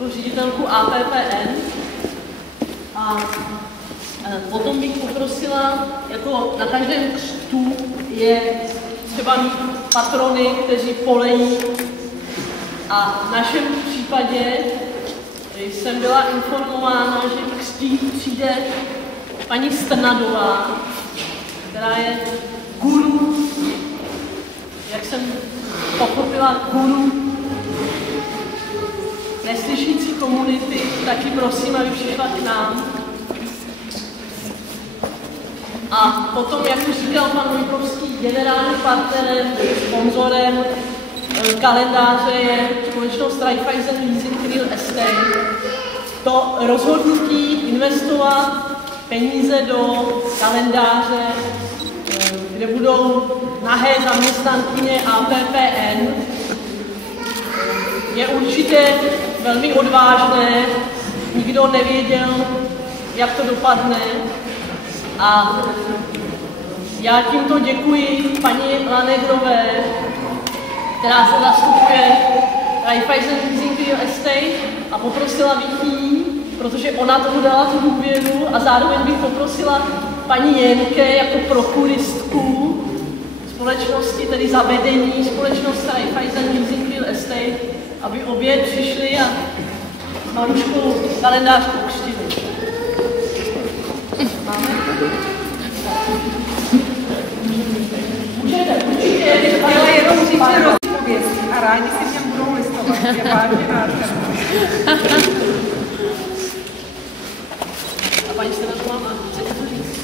jako ředitelku APPN. A potom bych poprosila, jako na každém křtu je třeba mít patrony, kteří polejí. A v našem případě jsem byla informována, že křtít přijde paní Strnadová, která je guru, jak jsem pochopila, guru neslyšící komunity, taky prosím, aby přišla k nám. A potom, jak už říkal pan Vojkovský, generálním partnerem, sponzorem kalendáře je společnost Raiffeisen Leasing Real Estate. To rozhodnutí investovat peníze do kalendáře, kde budou nahé zaměstnankyně APPN, je určitě velmi odvážné. Nikdo nevěděl, jak to dopadne. A já tímto děkuji paní Lanegrové, která se zastupuje Raiffeisen Leasing Real Estate, a poprosila bych jí, protože ona tomu dala tu důvěru, a zároveň bych poprosila paní Jenke jako prokuristku společnosti, tedy zavedení společnosti Raiffeisen Leasing Real Estate, aby obě přišli a s Maruškou kalendář pokřtili. Máme? Můžete, určitě, ale jenom říct, že rozpověst a rádi si v něm budou listovat. Je vážně nádherný. A paní Strnadová má, chcete to říct?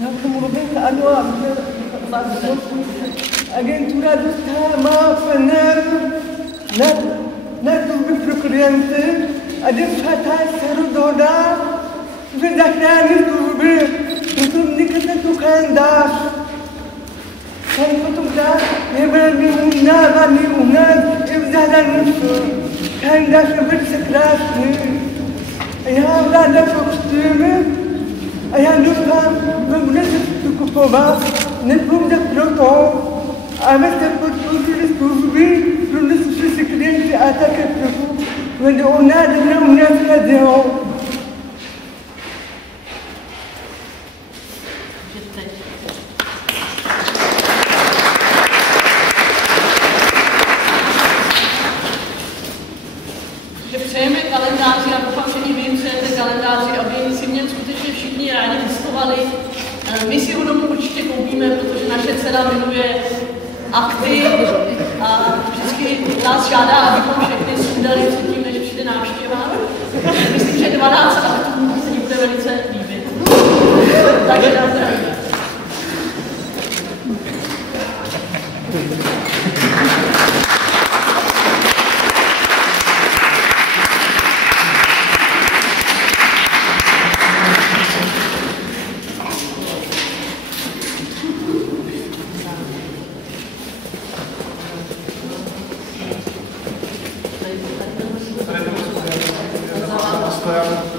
Já jsem mluvil, ano, agentura dostala má peněz na služby pro klienty a deputát se rozhodá, že zachrání služby, proto vznikne tu kalendář. Ten fotograf je velmi uznávaný u nás i v zahraničí. Kalendář je velice krásný. A já ráda pokřtím a já doufám, že budete to kupovat, nepouze proto, abyste podpořili služby pro naše klienty a také proto, že o nádherné u nás radilo. Přejeme kalendáři a doufám, že i vy přejete kalendáři, aby si mě skutečně všichni rádi listovali. My si ho domů určitě koupíme, protože naše dcera miluje akty a vždycky nás žádá, abychom všechny sundali předtím, než přijde návštěva. Myslím, že 12 aktů se jí bude velice líbit. Takže nás zdravíme. Stojan.